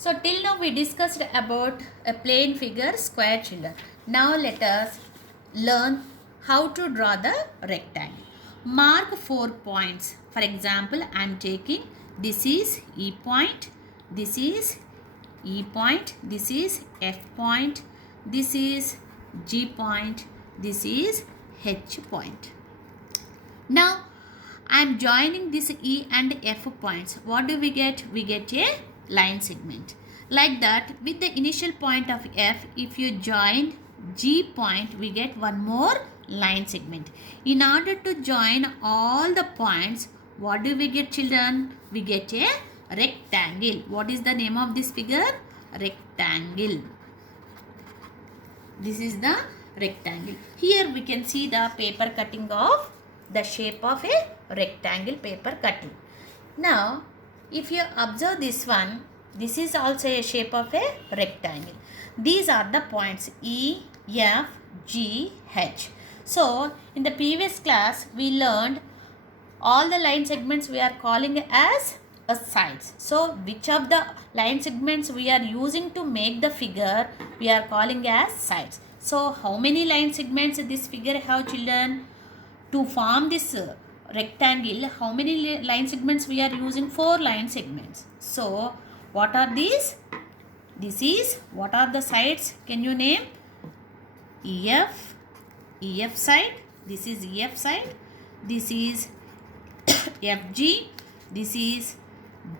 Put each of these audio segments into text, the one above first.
So till now we discussed about a plane figure square children. Now let us learn how to draw the rectangle. Mark 4 points. For example, I am taking this is E point, this is E point, this is F point, this is G point, this is H point. Now I am joining this E and F points. What do we get? We get a line segment. Like that, with the initial point of F, if you join G point, we get one more line segment. In order to join all the points, what do we get, children? We get a rectangle. What is the name of this figure? Rectangle. This is the rectangle. Here we can see the paper cutting of the shape of a rectangle paper cutting. Now, if you observe this one, this is also a shape of a rectangle. These are the points E, F, G, H. So, in the previous class, we learned all the line segments we are calling as a sides. So, which of the line segments we are using to make the figure, we are calling as sides. So, how many line segments this figure have, children? To form this rectangle, how many line segments we are using? 4 line segments. So, what are these? This is, what are the sides? Can you name? EF, EF side. This is EF side. This is FG. This is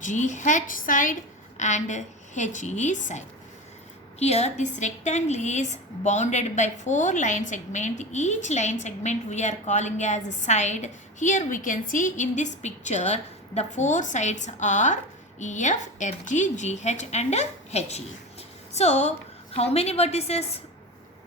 GH side and HE side. Here this rectangle is bounded by 4 line segment. Each line segment we are calling as a side. Here we can see in this picture the 4 sides are EF, FG, GH and HE. So how many vertices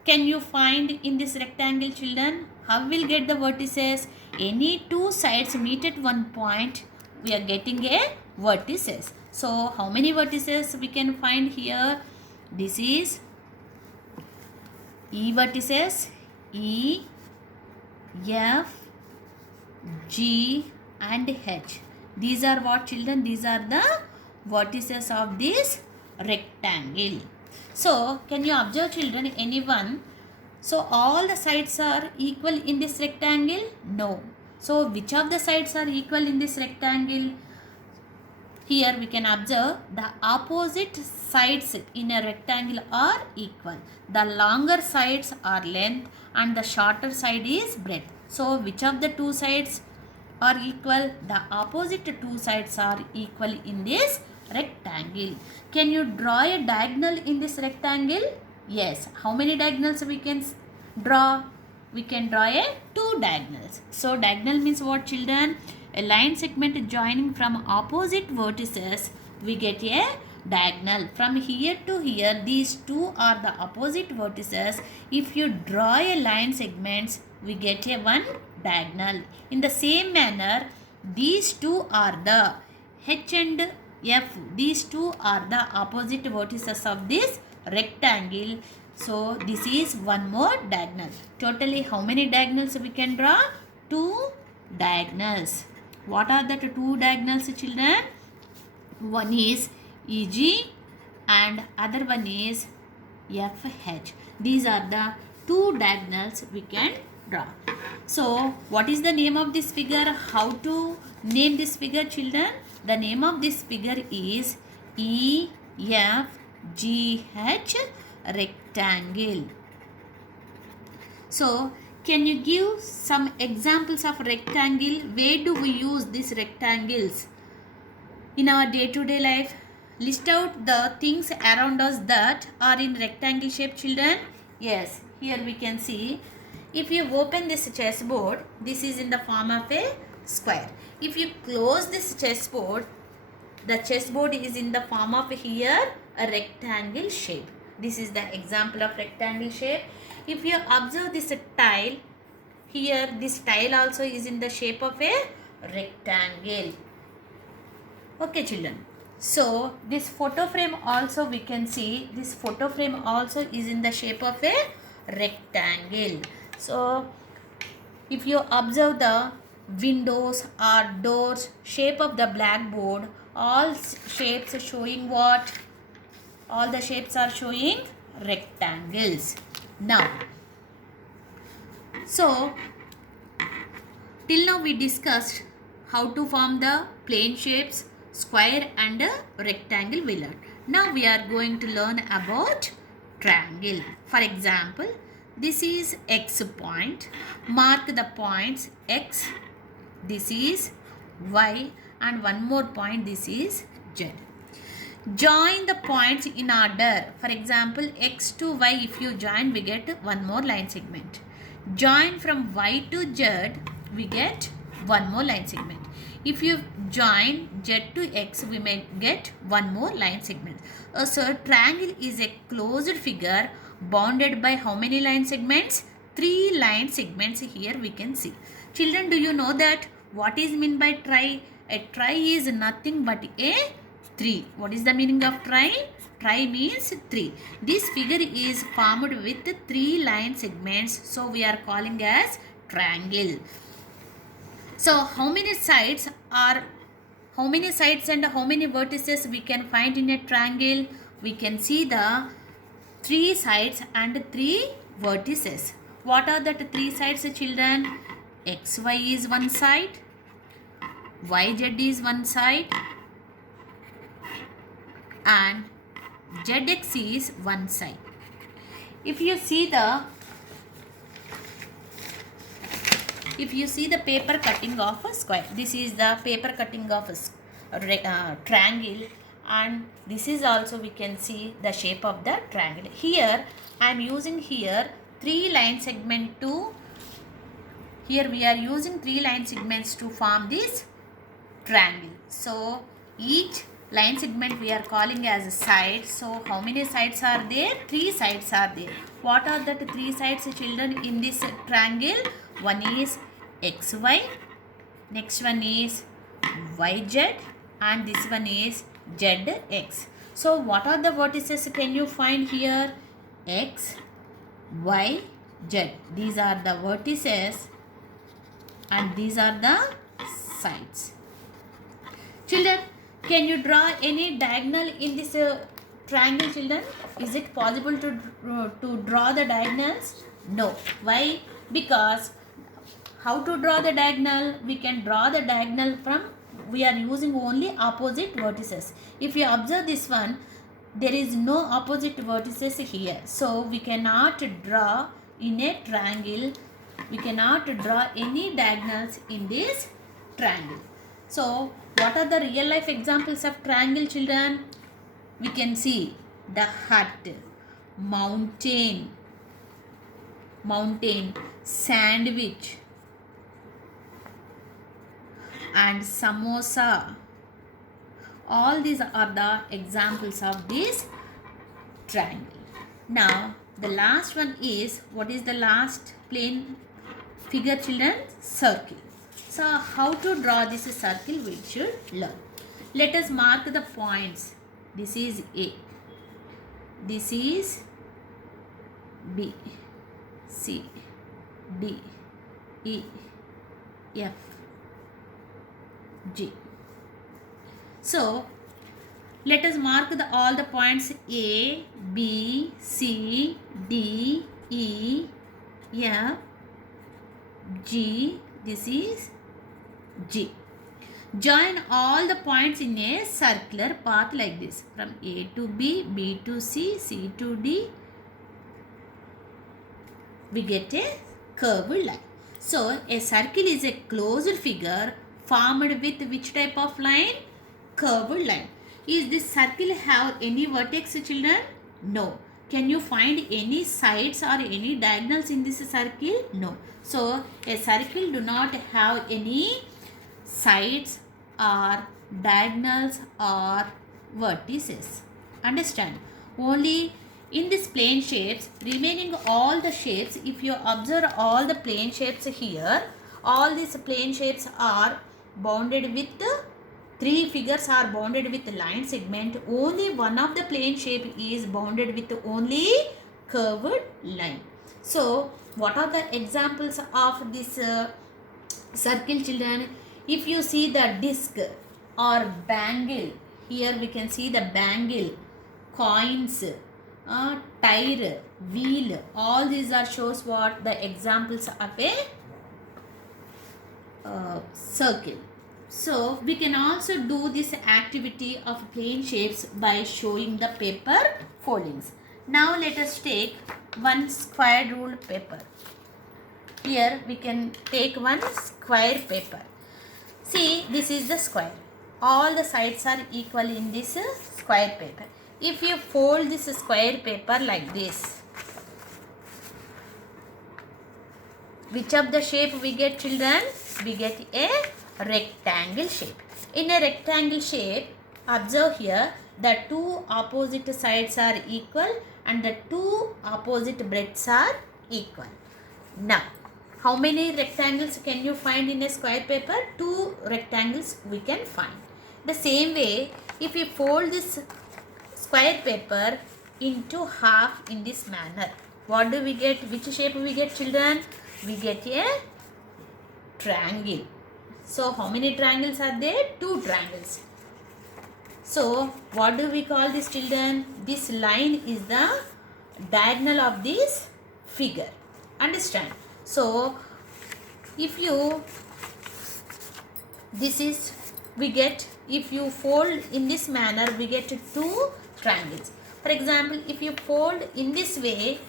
can you find in this rectangle, children? How will get the vertices? Any 2 sides meet at one point, we are getting a vertices. So how many vertices we can find here? This is E vertices, E, F, G and H. These are what, children? These are the vertices of this rectangle. So, can you observe, children, anyone? So, all the sides are equal in this rectangle? No. So, which of the sides are equal in this rectangle? Here we can observe the opposite sides in a rectangle are equal. The longer sides are length and the shorter side is breadth. So which of the 2 sides are equal? The opposite 2 sides are equal in this rectangle. Can you draw a diagonal in this rectangle? Yes. How many diagonals we can draw? We can draw a 2 diagonals. So diagonal means what, children? A line segment joining from opposite vertices, we get a diagonal. From here to here, these 2 are the opposite vertices. If you draw a line segments, we get a one diagonal. In the same manner, these 2 are the H and F. These 2 are the opposite vertices of this rectangle. So, this is one more diagonal. Totally, how many diagonals we can draw? 2 diagonals. What are the 2 diagonals, children? One is EG and other one is FH. These are the 2 diagonals we can draw. So, what is the name of this figure? How to name this figure, children? The name of this figure is EFGH rectangle. So, can you give some examples of rectangle? Where do we use these rectangles in our day-to-day life? List out the things around us that are in rectangle shape, children. Yes, here we can see. If you open this chessboard, this is in the form of a square. If you close this chessboard, the chessboard is in the form of here a rectangle shape. This is the example of rectangle shape. If you observe this tile, here this tile also is in the shape of a rectangle. Okay, children. So, this photo frame also we can see, this photo frame also is in the shape of a rectangle. So, if you observe the windows or doors, shape of the blackboard, all shapes showing what? all the shapes are showing rectangles. Now, so till now we discussed how to form the plane shapes, square and rectangle we learned. Now we are going to learn about triangle. For example, this is X point. Mark the points X. This is Y and one more point, this is Z. Join the points in order. For example, X to Y, if you join, we get one more line segment. Join from Y to Z, we get one more line segment. If you join Z to X, we may get one more line segment. So, triangle is a closed figure bounded by how many line segments? 3 line segments here we can see. Children, do you know that what is meant by tri? A tri is nothing but a 3. What is the meaning of tri? Tri means 3. This figure is formed with 3 line segments. So, we are calling as triangle. So, how many sides and how many vertices we can find in a triangle? We can see the 3 sides and 3 vertices. What are the 3 sides, children? XY is one side, YZ is one side, and ZX is one side. If you see the paper cutting of a square, this is the paper cutting of a triangle, and this is also we can see the shape of the triangle. Here I am using here 3 line segment to, here we are using 3 line segments to form this triangle. So each line segment we are calling as a side. So how many sides are there? 3 sides are there. What are the 3 sides, children, in this triangle? One is XY, next one is YZ, and this one is ZX. So what are the vertices can you find here? X, Y, Z. These are the vertices and these are the sides. Children, can you draw any diagonal in this triangle, children? Is it possible to draw the diagonals? No. Why? Because how to draw the diagonal? We can draw the diagonal from, we are using only opposite vertices. If you observe this one, there is no opposite vertices here. So we cannot draw in a triangle, we cannot draw any diagonals in this triangle. So what are the real life examples of triangle, children? We can see the hut, mountain, sandwich, and samosa. All these are the examples of this triangle. Now the last one is, what is the last plane figure, children? Circle. So how to draw this circle we should learn. Let us mark the points. This is A, this is B, C, D, E, F, G. So let us mark all the points A, B, C, D, E, F, G. This is G. Join all the points in a circular path like this. From A to B, B to C, C to D, we get a curved line. So a circle is a closed figure formed with which type of line? Curved line. Is this circle have any vertex, children? No. Can you find any sides or any diagonals in this circle? No. So a circle do not have any sides or diagonals or vertices. Understand? Only in this plane shapes, remaining all the shapes, if you observe all the plane shapes here, all these plane shapes are bounded with 3 figures are bounded with line segment. Only one of the plane shape is bounded with only curved line. So what are the examples of this circle, children? If you see the disc or bangle, here we can see the bangle, coins, tire, wheel, all these are shows what the examples of a circle. So we can also do this activity of plane shapes by showing the paper foldings. Now let us take one square ruled paper. Here we can take one square paper. See, this is the square. All the sides are equal in this square paper. If you fold this square paper like this, which of the shape we get, children? We get a rectangle shape. In a rectangle shape, observe here, the two opposite sides are equal and the two opposite breadths are equal. Now, how many rectangles can you find in a square paper? Two rectangles we can find. The same way, if we fold this square paper into half in this manner, what do we get? Which shape we get, children? We get a triangle. So how many triangles are there? Two triangles. So what do we call this, children? This line is the diagonal of this figure. Understand? So if you, this is, we get, if you fold in this manner, we get two triangles. For example, if you fold in this way,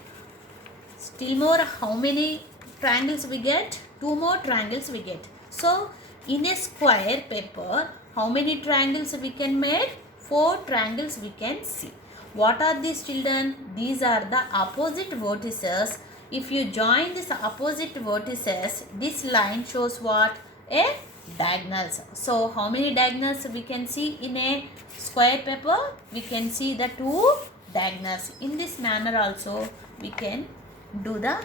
still more, how many triangles we get? Two more triangles we get. So in a square paper, how many triangles we can make? Four triangles we can see. What are these, children? These are the opposite vertices. If you join this opposite vertices, this line shows what? A diagonals. So how many diagonals we can see in a square paper? We can see the two diagonals. In this manner also we can do the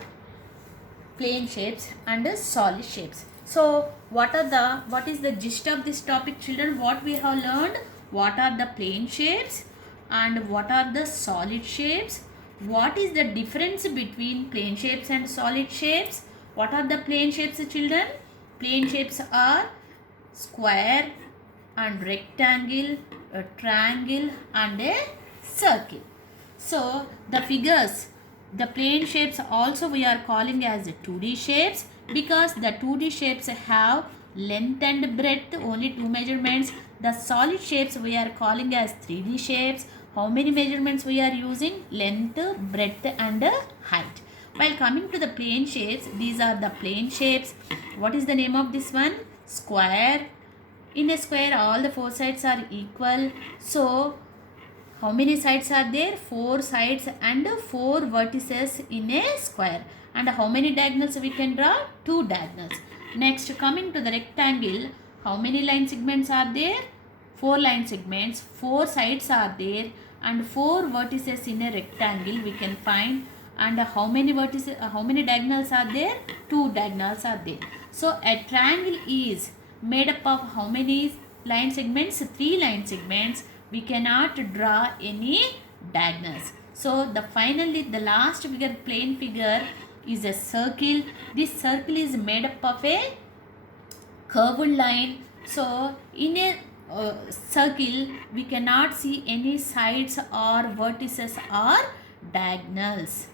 plane shapes and solid shapes. So what is the gist of this topic, children? What we have learned? What are the plane shapes and what are the solid shapes? What is the difference between plane shapes and solid shapes? What are the plane shapes, children? Plane shapes are square and rectangle, a triangle and a circle. So the figures, the plane shapes also we are calling as 2D shapes, because the 2D shapes have length and breadth, only two measurements. The solid shapes we are calling as 3D shapes. How many measurements we are using? Length, breadth and height. While coming to the plane shapes, these are the plane shapes. What is the name of this one? Square. In a square, all the four sides are equal. So how many sides are there? Four sides and four vertices in a square. And how many diagonals we can draw? Two diagonals. Next, coming to the rectangle, how many line segments are there? Four line segments. Four sides are there and four vertices in a rectangle we can find. And how many vertices? How many diagonals are there? Two diagonals are there. So a triangle is made up of how many line segments? Three line segments. We cannot draw any diagonals. So finally the last figure, plane figure, is a circle. This circle is made up of a curved line. So in a circle we cannot see any sides or vertices or diagonals.